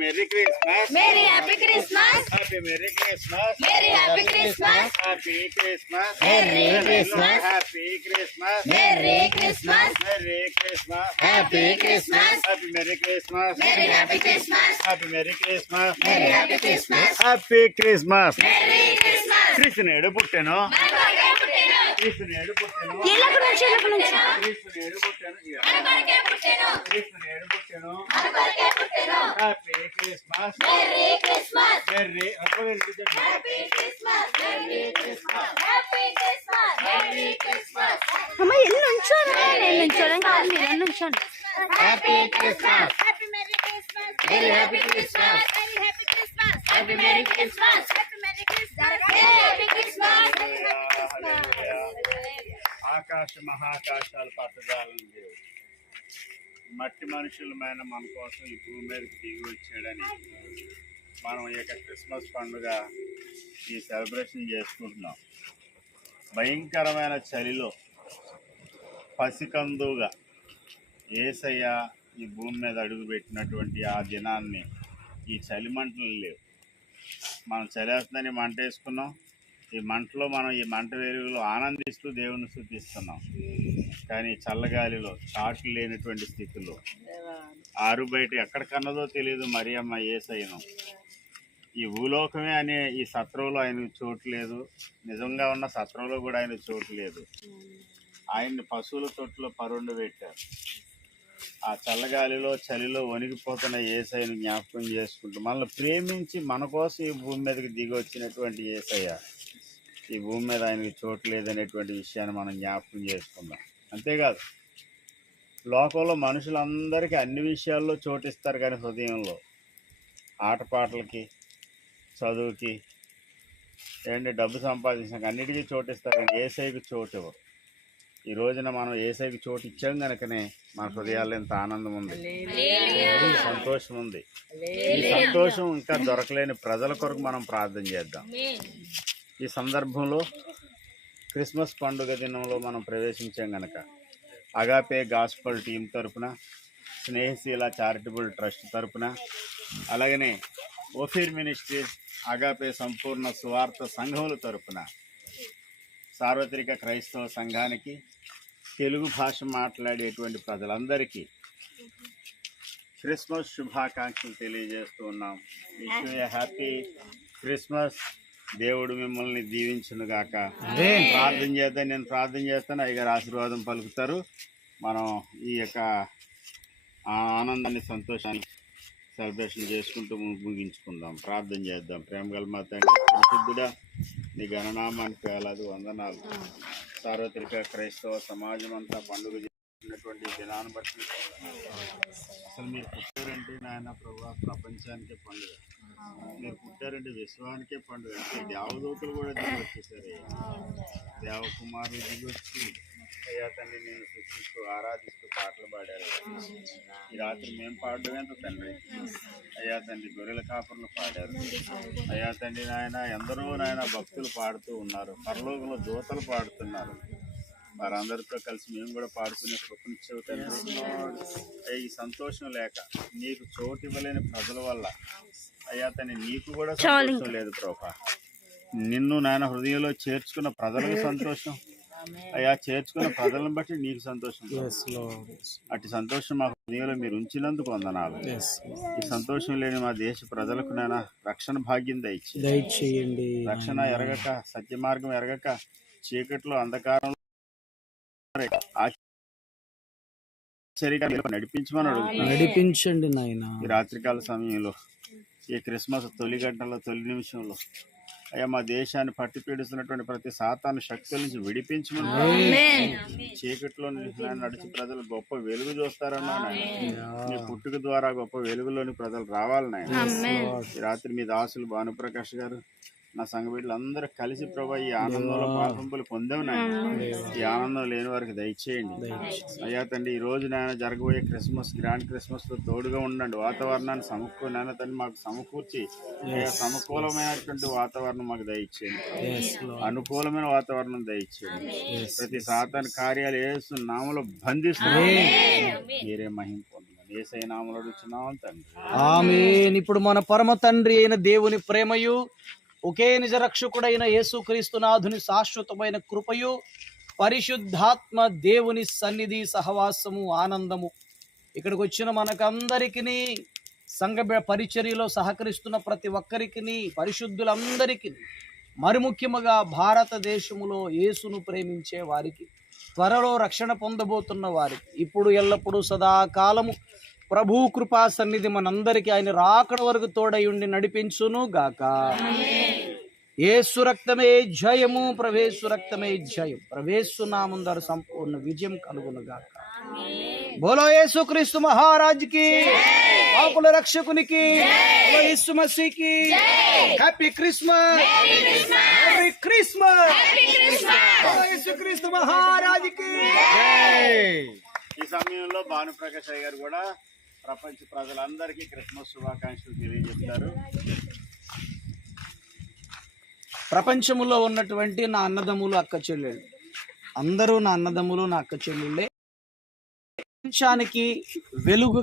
Merry Christmas. Merry Happy Christmas. Happy Merry Christmas. Merry Happy Christmas. Happy Christmas. Merry Christmas. Happy Christmas. Merry Christmas. Merry Christmas. Happy Christmas. Happy Merry Christmas. Merry Happy Christmas. Happy Merry Christmas. Merry Happy Christmas. Happy Christmas Merry Christmas. కృష్ణుడు పుట్టెను. కృష్ణుడు పుట్టెను ఎల్లప్పటి నుంచి కృష్ణుడు పుట్టెను. కృష్ణుడు పుట్టెను మన కొరకే పుట్టెను. Happy Christmas Merry Christmas. Very Happy Christmas. Merry Christmas. Happy Christmas. Merry Christmas. అమ్మ ఎల్లు నుంచోను నేను నుంచోడం కాదు మీరు ఎల్లు నుంచోండి Happy Christmas. Happy Merry Christmas. Very Happy Christmas. Very Happy Christmas. Happy Merry Christmas. Happy Merry Christmas. Very Happy Christmas. Very Happy ఆకాశ మహాకాశాలు పట్టజాలని దేవుడు మట్టి మనుషులమైన మన కోసం ఈ భూమి మీదకి దిగి వచ్చాడని మనం ఈ క్రిస్మస్ పండుగ ఈ సెలబ్రేషన్ చేసుకుంటున్నాం. భయంకరమైన చలిలో పసికందుగా ఏసయ్య ఈ భూమి మీద అడుగుపెట్టినటువంటి ఆ దినాన్ని ఈ చలి మంటలు లేవు. మనం చలేస్తుందని మంట వేసుకున్నాం. ఈ మంటలో మనం ఈ మంట వెలుగులో ఆనందిస్తూ దేవుని స్థుతిస్తున్నాం. కానీ చల్లగాలిలో చాట్లు లేనటువంటి స్థితిలో ఆరు బయట ఎక్కడ కన్నదో తెలియదు మరి అమ్మ ఏసైను. ఈ భూలోకమే అనే ఈ సత్రంలో ఆయనకు చోటు లేదు. నిజంగా ఉన్న సత్రంలో కూడా ఆయన చోటు లేదు. ఆయన్ని పశువుల తొట్టులో పరుండు పెట్టారు. ఆ చల్లగాలిలో చలిలో వణికిపోతున్న ఏసైను జ్ఞాపకం చేసుకుంటూ మనల్ని ప్రేమించి మన కోసం ఈ భూమి మీదకి దిగి వచ్చినటువంటి ఏసయ్య. ఈ భూమి మీద ఆయనకి చోటు లేదనేటువంటి విషయాన్ని మనం జ్ఞాపకం చేసుకుందాం. అంతేకాదు లోకంలో మనుషులందరికీ అన్ని విషయాల్లో చోటిస్తారు కానీ హృదయంలో. ఆటపాటలకి చదువుకి ఏంటి డబ్బు సంపాదించాక అన్నిటికీ చోటిస్తారు కానీ ఏసైకి చోటు ఇవ్వరు ఈ రోజున మనం ఏసైకి చోటు ఇచ్చాం కనుకనే మన హృదయాల్లో ఎంత ఆనందం ఉంది. సంతోషం ఉంది. ఈ సంతోషం ఇంకా దొరకలేని ప్రజల కొరకు మనం ప్రార్థన చేద్దాం. ఈ సందర్భంలో క్రిస్మస్ పండుగ దినంలో మనం ప్రవేశించాం గనక. అగాపే గాస్పల్ టీం తరపున స్నేహశీల చారిటబుల్ ట్రస్ట్ తరపున అలాగనే ఓఫీర్ మినిస్ట్రీస్ అగాపే సంపూర్ణ సువార్త సంఘముల తరపున సార్వత్రిక క్రైస్తవ సంఘానికి తెలుగు భాష మాట్లాడేటువంటి ప్రజలందరికీ క్రిస్మస్ శుభాకాంక్షలు తెలియజేస్తూ ఉన్నాం. విష్ హ్యాపీ క్రిస్మస్ దేవుడు మిమ్మల్ని దీవించును గాక. ప్రార్థన చేద్దాం నేను ప్రార్థన చేస్తాను. అయ్యగారు ఆశీర్వాదం పలుకుతారు. మనం ఈ యొక్క ఆ ఆనందాన్ని సంతోషాన్ని సెలబ్రేషన్ చేసుకుంటూ ముగించుకుందాం. ప్రార్థన చేద్దాం. ప్రేమ గల మా తండ్రి పరిశుద్ధుడా నీ గణనామానికి వేలాది వందనాలు. సార్వత్రిక క్రైస్తవ సమాజం అంతా పండుగ ఉన్నటువంటి దినాన్ని బట్టి అసలు మీరు పుట్టారంటే నాయన ప్రభా ప్రపంచానికే పండుగ. మీరు పుట్టారంటే విశ్వానికే పండుగ. అంటే దేవదూతలు కూడా దిగి వచ్చేసారు. దేవకుమారులు దిగి వచ్చి అయ్యా తండ్రి నేను సృష్టిస్తూ ఆరాధిస్తూ పాటలు పాడారు. ఈ రాత్రి మేము పాడడమేంత తండ్రి? అయ్యా తండ్రి గొర్రెల కాపర్లు పాడారు. అయ్యా తండ్రి నాయన ఎందరో నాయన భక్తులు పాడుతూ ఉన్నారు. పరలోకంలో దూతలు పాడుతున్నారు. వారందరితో కలిసి మేము కూడా పాడుకునే కృపనిచ్చేవు తండ్రి ఈ సంతోషం లేక నీకు చోటు ఇవ్వలేని ప్రజల వల్ల అయ్యా తండ్రి నీకు కూడా సంతోషం లేదు ప్రభా. నిన్ను నాయన హృదయంలో చేర్చుకున్న ప్రజలకు సంతోషం. అయ్యా చేర్చుకున్న ప్రజలను బట్టి నీకు సంతోషం అటు సంతోషం మా హృదయంలో మీరు ఉంచినందుకు వందనాలు. ఈ సంతోషం లేని మా దేశ ప్రజలకు నాయన రక్షణ భాగ్యం దయచి దయచేయండి. రక్షణ ఎరగక సత్య మార్గం ఎరగక చీకట్లో అంధకారంలో నడిపించమని నడిపించండి నాయన. ఈ రాత్రికాల సమయంలో ఈ క్రిస్మస్ తొలి గంటలో తొలి నిమిషంలో అయ్యా మా దేశాన్ని పట్టి పీడిస్తున్నటువంటి ప్రతి సాతాను శక్తుల నుంచి విడిపించమని చీకట్లో నడిచి ప్రజలు గొప్ప వెలుగు చూస్తారన్నా నాయన. మీ పుట్టుక ద్వారా గొప్ప వెలుగులోని ప్రజలు రావాలి నాయన. ఈ రాత్రి మీ దాసులు భానుప్రకాష్ గారు నా సంఘ బిడ్డలందరూ కలిసి ప్రభా ఈ ఆనందంలో పాల్పంపులు పొందావు నాయన ఈ ఆనందం లేని వారికి దయచేయండి. అయ్యా తండ్రి ఈ రోజు నాయన జరగబోయే క్రిస్మస్ గ్రాండ్ క్రిస్మస్తో తోడుగా ఉండండి. వాతావరణాన్ని సమకూరు నాయన తండ్రి మాకు సమకూర్చి సమకూలమైనటువంటి వాతావరణం మాకు దయచేయండి. అనుకూలమైన వాతావరణం దయచేయండి. ప్రతి సాతాన కార్యాలు వేస్తు నామలో బంధిస్తున్నాం. మీరే మహిం ఇప్పుడు మన పరమ తండ్రి అయిన దేవుని ప్రేమయు ఒకే నిజ రక్షకుడైన శాశ్వతమైన కృపయు పరిశుద్ధాత్మ దేవుని సన్నిధి సహవాసము ఆనందము. ఇక్కడికి వచ్చిన మనకందరికీ సంఘ పరిచర్యలో సహకరిస్తున్న ప్రతి ఒక్కరికి పరిశుద్ధులందరికీ మరి ముఖ్యముగా భారతదేశములో యేసును ప్రేమించే వారికి త్వరలో రక్షణ పొందబోతున్న వారికి ఇప్పుడు ఎల్లప్పుడూ సదాకాలము ప్రభు కృపా సన్నిధి మనందరికీ ఆయన రాకడ వరకు తోడయుండి నడిపించును గాక ఏసు రక్తమే జయము ప్రవేశు రక్తమే జయం. ప్రవేశు నామందర సంపూర్ణ విజయం కలుగునుగాక. బోలో యేసు క్రీస్తు మహారాజ్కి పాపుల రక్షకునికి Yesu మసీకి happy Christmas! Happy Christmas! Yesu Kristu మహారాజ్కి! ఈ సమయంలో భానుప్రకాష్ ప్రకాశ్ గారు కూడా ప్రపంచ ప్రజలందరికీ క్రిస్మస్ శుభాకాంక్షలు తెలియజేస్తారు. ప్రపంచములో ఉన్నటువంటి నా అన్నదమ్ములు అక్క చెల్లెళ్ళు. అందరూ నా అన్నదమ్ములు నా అక్క చెల్లెళ్ళే. ప్రపంచానికి వెలుగు